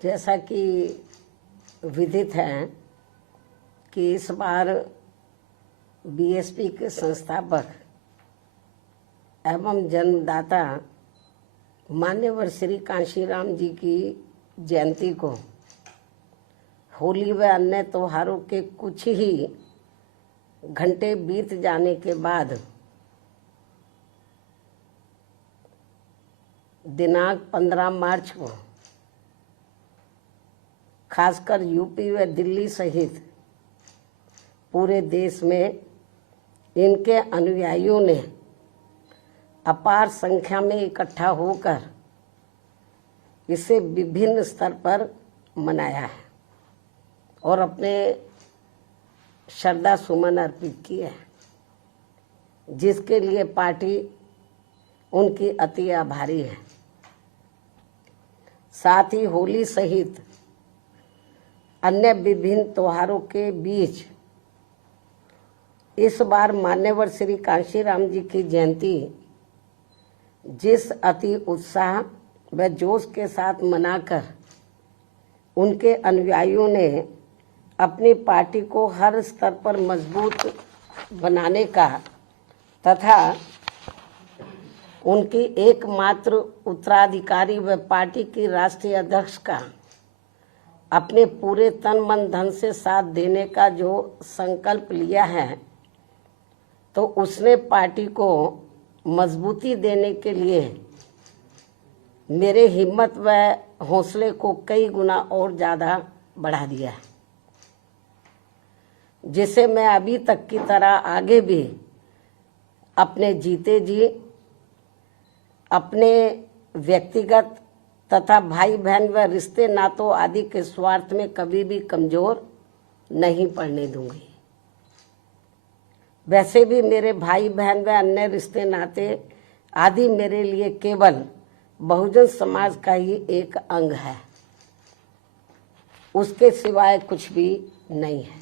जैसा कि विदित है कि इस बार बीएसपी के संस्थापक एवं जन्मदाता मान्यवर श्री कांशीराम जी की जयंती को होली व अन्य त्योहारों के कुछ ही घंटे बीत जाने के बाद दिनांक 15 मार्च को खासकर यूपी व दिल्ली सहित पूरे देश में इनके अनुयायियों ने अपार संख्या में इकट्ठा होकर इसे विभिन्न स्तर पर मनाया है और अपने श्रद्धा सुमन अर्पित किए हैं, जिसके लिए पार्टी उनकी अति आभारी है। साथ ही होली सहित अन्य विभिन्न त्योहारों के बीच इस बार मान्यवर श्री कांशीराम जी की जयंती जिस अति उत्साह व जोश के साथ मनाकर उनके अनुयायियों ने अपनी पार्टी को हर स्तर पर मजबूत बनाने का तथा उनकी एकमात्र उत्तराधिकारी व पार्टी की राष्ट्रीय अध्यक्ष का अपने पूरे तन मन धन से साथ देने का जो संकल्प लिया है, तो उसने पार्टी को मजबूती देने के लिए मेरे हिम्मत व हौसले को कई गुना और ज़्यादा बढ़ा दिया है, जिसे मैं अभी तक की तरह आगे भी अपने जीते जी अपने व्यक्तिगत तथा भाई बहन व रिश्ते नातों आदि के स्वार्थ में कभी भी कमजोर नहीं पड़ने दूंगी। वैसे भी मेरे भाई बहन व अन्य रिश्ते नाते आदि मेरे लिए केवल बहुजन समाज का ही एक अंग है, उसके सिवाय कुछ भी नहीं है।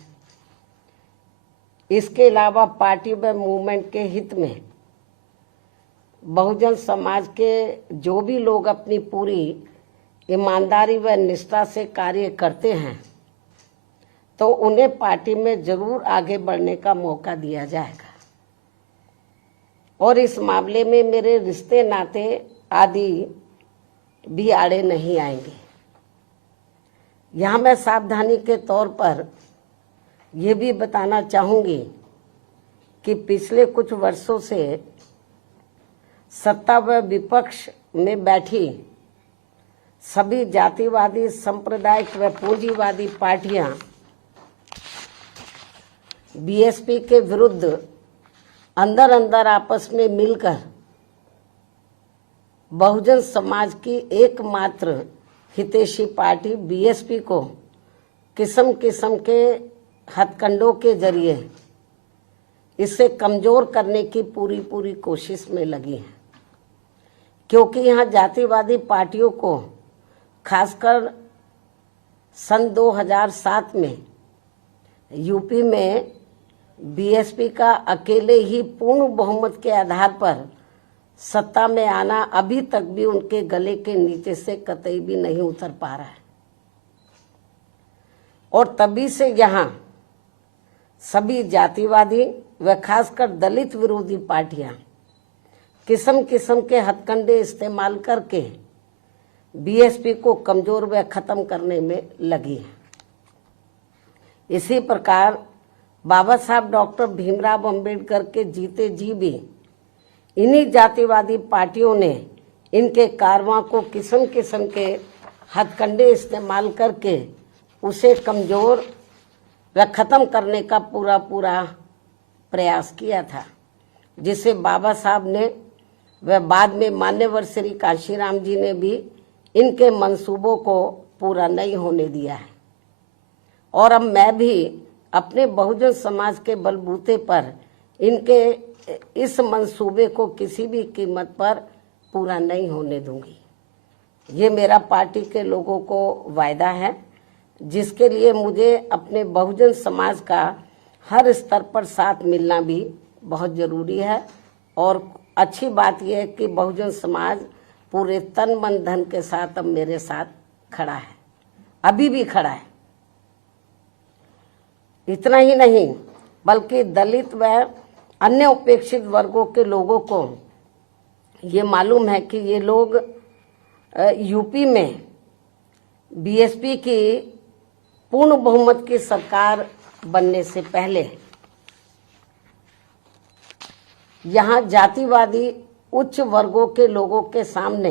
इसके अलावा पार्टी व मूवमेंट के हित में बहुजन समाज के जो भी लोग अपनी पूरी ईमानदारी व निष्ठा से कार्य करते हैं, तो उन्हें पार्टी में जरूर आगे बढ़ने का मौका दिया जाएगा और इस मामले में मेरे रिश्ते नाते आदि भी आड़े नहीं आएंगे। यहाँ मैं सावधानी के तौर पर ये भी बताना चाहूँगी कि पिछले कुछ वर्षों से सत्ता व विपक्ष में बैठी सभी जातिवादी सांप्रदायिक व पूंजीवादी पार्टियां बीएसपी के विरुद्ध अंदर अंदर आपस में मिलकर बहुजन समाज की एकमात्र हितैषी पार्टी बीएसपी को किस्म किस्म के हथकंडों के जरिए इसे कमजोर करने की पूरी कोशिश में लगी है, क्योंकि यहाँ जातिवादी पार्टियों को खासकर सन 2007 में यूपी में बीएसपी का अकेले ही पूर्ण बहुमत के आधार पर सत्ता में आना अभी तक भी उनके गले के नीचे से कतई भी नहीं उतर पा रहा है और तभी से यहाँ सभी जातिवादी व खासकर दलित विरोधी पार्टियां किस्म किस्म के हथकंडे इस्तेमाल करके बीएसपी को कमजोर व खत्म करने में लगी है। इसी प्रकार बाबा साहब डॉक्टर भीमराव अंबेडकर के जीते जी भी इन्हीं जातिवादी पार्टियों ने इनके कारवां को किस्म किस्म के हथकंडे इस्तेमाल करके उसे कमजोर व खत्म करने का पूरा प्रयास किया था, जिसे बाबा साहब ने व बाद में मान्यवर श्री कांशीराम जी ने भी इनके मंसूबों को पूरा नहीं होने दिया है। और अब मैं भी अपने बहुजन समाज के बलबूते पर इनके इस मंसूबे को किसी भी कीमत पर पूरा नहीं होने दूंगी। ये मेरा पार्टी के लोगों को वायदा है, जिसके लिए मुझे अपने बहुजन समाज का हर स्तर पर साथ मिलना भी बहुत ज़रूरी है। और अच्छी बात यह है कि बहुजन समाज पूरे तन मन धन के साथ अब मेरे साथ खड़ा है। अभी भी खड़ा है। इतना ही नहीं बल्कि दलित व अन्य उपेक्षित वर्गों के लोगों को ये मालूम है कि ये लोग यूपी में बीएसपी की पूर्ण बहुमत की सरकार बनने से पहले यहाँ जातिवादी उच्च वर्गों के लोगों के सामने,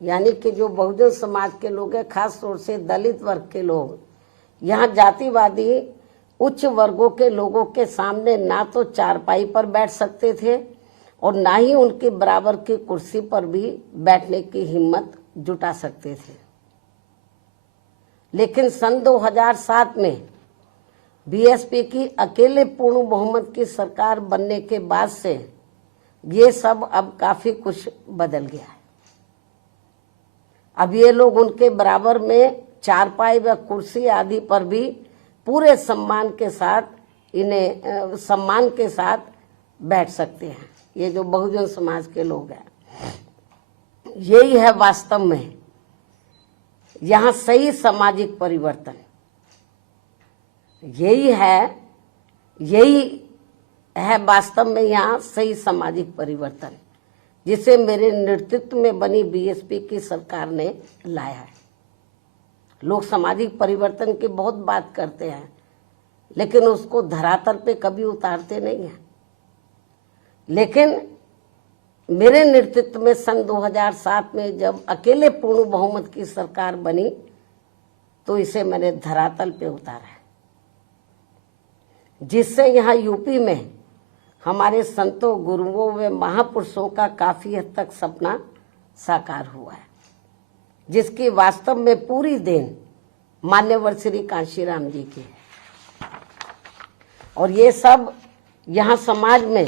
यानी कि जो बहुजन समाज के लोग हैं, खास तौर से दलित वर्ग के लोग, यहाँ जातिवादी उच्च वर्गों के लोगों के सामने ना तो चारपाई पर बैठ सकते थे और ना ही उनके बराबर की कुर्सी पर भी बैठने की हिम्मत जुटा सकते थे। लेकिन सन 2007 में बीएसपी की अकेले पूर्ण बहुमत की सरकार बनने के बाद से ये सब अब काफी कुछ बदल गया है। अब ये लोग उनके बराबर में चारपाई व कुर्सी आदि पर भी पूरे सम्मान के साथ बैठ सकते हैं। ये जो बहुजन समाज के लोग हैं, यही है वास्तव में यहाँ सही सामाजिक परिवर्तन। यही है वास्तव में यहाँ सही सामाजिक परिवर्तन, जिसे मेरे नेतृत्व में बनी बीएसपी की सरकार ने लाया है। लोग सामाजिक परिवर्तन की बहुत बात करते हैं, लेकिन उसको धरातल पे कभी उतारते नहीं हैं। लेकिन मेरे नेतृत्व में सन 2007 में जब अकेले पूर्ण बहुमत की सरकार बनी, तो इसे मैंने धरातल पे उतारा है, जिससे यहाँ यूपी में हमारे संतों, गुरुओं व महापुरुषों का काफी हद तक सपना साकार हुआ है, जिसकी वास्तव में पूरी देन मान्यवर श्री कांशीराम जी की है। और ये सब यहाँ समाज में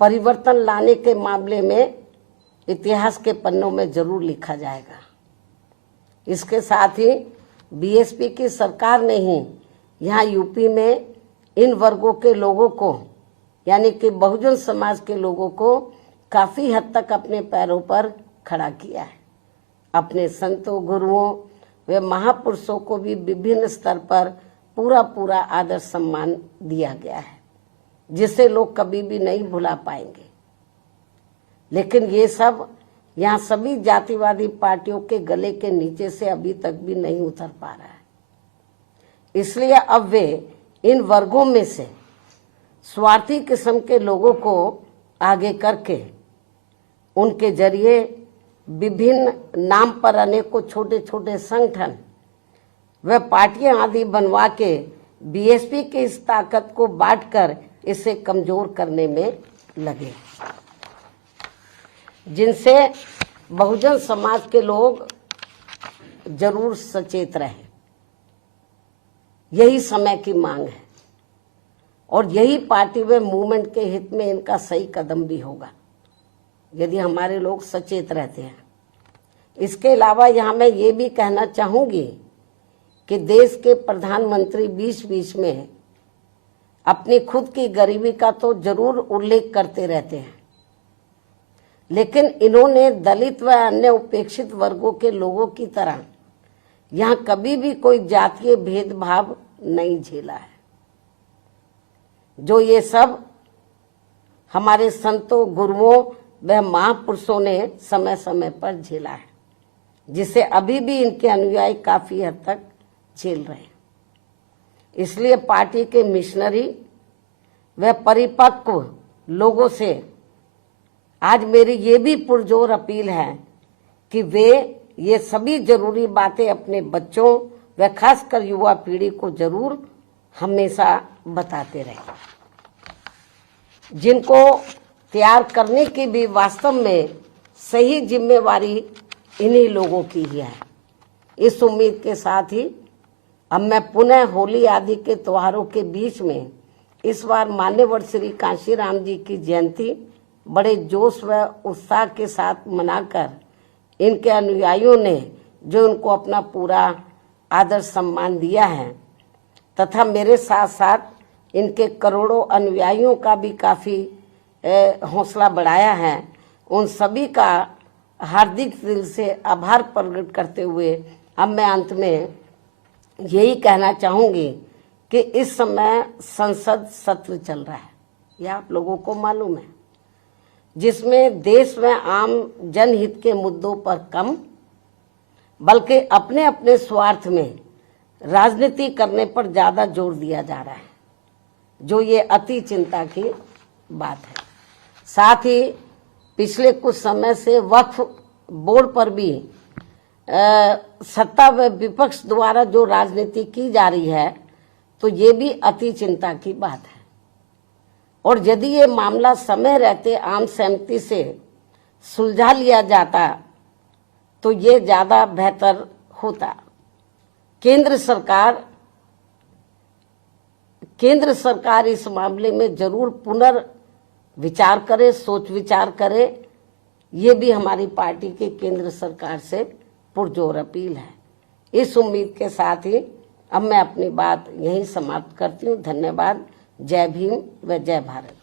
परिवर्तन लाने के मामले में इतिहास के पन्नों में जरूर लिखा जाएगा। इसके साथ ही बीएसपी की सरकार ने ही यहाँ यूपी में इन वर्गों के लोगों को, यानी कि बहुजन समाज के लोगों को काफी हद तक अपने पैरों पर खड़ा किया है। अपने संतों, गुरुओं व महापुरुषों को भी विभिन्न स्तर पर पूरा आदर सम्मान दिया गया है, जिसे लोग कभी भी नहीं भुला पाएंगे। लेकिन ये सब यहाँ सभी जातिवादी पार्टियों के गले के नीचे से अभी तक भी नहीं उतर पा रहा है। इसलिए अब वे इन वर्गों में से स्वार्थी किस्म के लोगों को आगे करके उनके जरिए विभिन्न नाम पर अनेकों छोटे छोटे संगठन व पार्टियां आदि बनवा के बीएसपी की इस ताकत को बांटकर इसे कमजोर करने में लगे, जिनसे बहुजन समाज के लोग जरूर सचेत रहे। यही समय की मांग है और यही पार्टी व मूवमेंट के हित में इनका सही कदम भी होगा, यदि हमारे लोग सचेत रहते हैं। इसके अलावा यहाँ मैं ये भी कहना चाहूंगी कि देश के प्रधानमंत्री बीच बीच में अपनी खुद की गरीबी का तो जरूर उल्लेख करते रहते हैं, लेकिन इन्होंने दलित व अन्य उपेक्षित वर्गों के लोगों की तरह यहाँ कभी भी कोई जातीय भेदभाव नहीं झेला है, जो ये सब हमारे संतों, गुरुओं व महापुरुषों ने समय समय पर झेला है, जिसे अभी भी इनके अनुयायी काफी हद तक झेल रहे हैं। इसलिए पार्टी के मिशनरी व परिपक्व लोगों से आज मेरी ये भी पुरजोर अपील है कि वे ये सभी जरूरी बातें अपने बच्चों व खासकर युवा पीढ़ी को जरूर हमेशा बताते रहें, जिनको तैयार करने की भी वास्तव में सही जिम्मेवारी इन्हीं लोगों की ही है। इस उम्मीद के साथ ही अब मैं पुनः होली आदि के त्योहारों के बीच में इस बार मान्यवर श्री कांशीराम जी की जयंती बड़े जोश व उत्साह के साथ मनाकर इनके अनुयायियों ने जो उनको अपना पूरा आदर सम्मान दिया है तथा मेरे साथ साथ इनके करोड़ों अनुयायियों का भी काफ़ी हौसला बढ़ाया है, उन सभी का हार्दिक दिल से आभार प्रकट करते हुए अब मैं अंत में यही कहना चाहूंगी कि इस समय संसद सत्र चल रहा है, यह आप लोगों को मालूम है, जिसमें देश में आम जनहित के मुद्दों पर कम बल्कि अपने अपने स्वार्थ में राजनीति करने पर ज्यादा जोर दिया जा रहा है, जो ये अति चिंता की बात है। साथ ही पिछले कुछ समय से वक्फ बोर्ड पर भी सत्ता व विपक्ष द्वारा जो राजनीति की जा रही है, तो ये भी अति चिंता की बात है। और यदि ये मामला समय रहते आम सहमति से सुलझा लिया जाता तो ये ज्यादा बेहतर होता। केंद्र सरकार इस मामले में जरूर पुनर्विचार करे, सोच विचार करे, ये भी हमारी पार्टी के केंद्र सरकार से पुरजोर अपील है। इस उम्मीद के साथ ही अब मैं अपनी बात यहीं समाप्त करती हूँ। धन्यवाद। जय भीम व जय भारत।